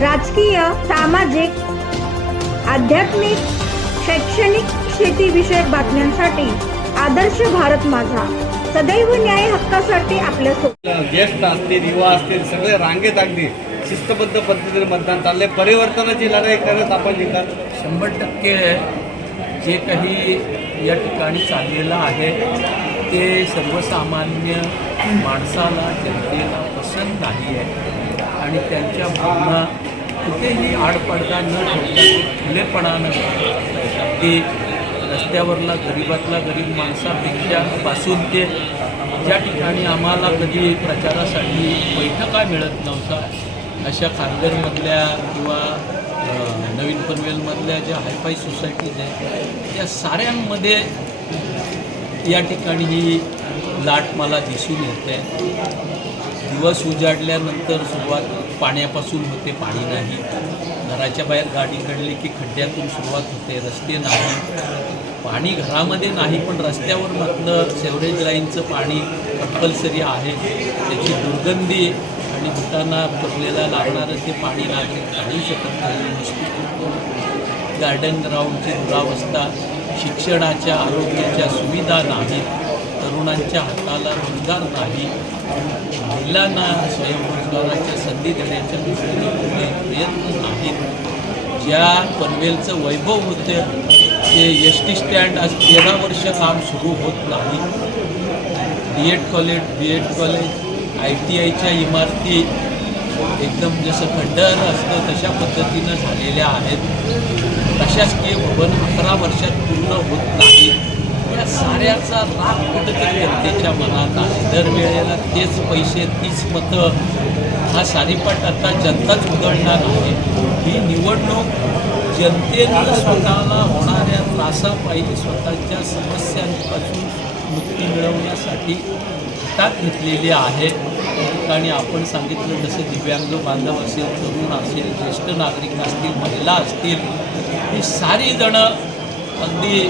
राजकीय सामाजिक आध्यात्मिक शैक्षणिक शेतीविषयक बातम्यांसाठी आदर्श भारत माझा. सदैव न्याय हक्कासाठी आपल्यासोबत ज्येष्ठ असतील युवा असतील सगळे रांगेत अगदी शिस्तबद्ध पद्धतीने मतदान चाललंय. परिवर्तनाची लढाई करत आपण निकाल शंभर टक्के जे काही या ठिकाणी चाललेलं आहे ते सर्वसामान्य माणसाला जनतेला पसंत नाही आहे. आणि त्यांच्या भावना कुठेही आडपडदा न ठेवता खुलेपणानं अगदी रस्त्यावरला गरीबातला गरीब माणसापेक्षा पासून ते ज्या ठिकाणी आम्हाला कधी प्रचारासाठी बैठका मिळत नव्हता अशा खारघरमधल्या किंवा नवीन पनवेलमधल्या ज्या हायफाय सोसायटीज आहेत त्या साऱ्यांमध्ये या ठिकाणी ही लाट मला दिसून येते. दिवस उजाडल्यानंतर सुरुवात पाण्यापासून होते पाणी नाही. घराच्या बाहेर गाडी काढली की खड्ड्यातून सुरुवात होते रस्ते नाही. पाणी घरामध्ये नाही पण रस्त्यावर मात्र सेवरेज लाईनचं पाणी कंपल्सरी आहे. त्याची दुर्गंधी आणि भुताना भरलेला लागणारं ते पाणी नागरिक काढू शकत नाही. गार्डन ग्राउंडची दुरावस्था शिक्षणाच्या आरोग्याच्या सुविधा नाहीत. तरुणांच्या हाताला रोजगार नाही. महिलांना स्वयंरोजगाराच्या संधी देण्याच्या दृष्टीने कुठले प्रयत्न नाहीत. ज्या पनवेलचं वैभव होतं ते एस टी स्टँड आज तेरा वर्ष काम सुरू होत नाही. D Ed college B Ed college I T आयच्या इमारती एकदम जसं खंडर असतं तशा पद्धतीनं झालेल्या आहेत. प्रशासकीय भवन अकरा वर्षात पूर्ण होत नाही या साऱ्याचा राग कुठेतरी जनतेच्या मनात आहे. दरवेळेला तेच पैसे तीच मतं हा सारीपाट आता जनताच उघडणार आहे. ही निवडणूक जनतेनं स्वतःला होणाऱ्या त्रासापायी स्वतःच्या समस्यांपासून मुक्ती मिळवण्यासाठी हातात घेतलेली आहे. ठिकाणी आपण सांगितलं जसं दिव्यांग बांधव असेल तरुण असेल ज्येष्ठ नागरिक असतील महिला असतील ही सारी जणं अगदी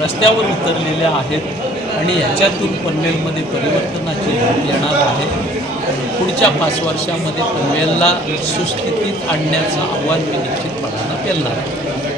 रस्त्यावर उतरलेल्या आहेत आणि ह्याच्यातून पनवेलमध्ये परिवर्तनाची येणार आहे. पुढच्या पाच वर्षामध्ये पनवेलला सुस्थितीत आणण्याचं आव्हान मी निश्चितपणानं केलं आहे.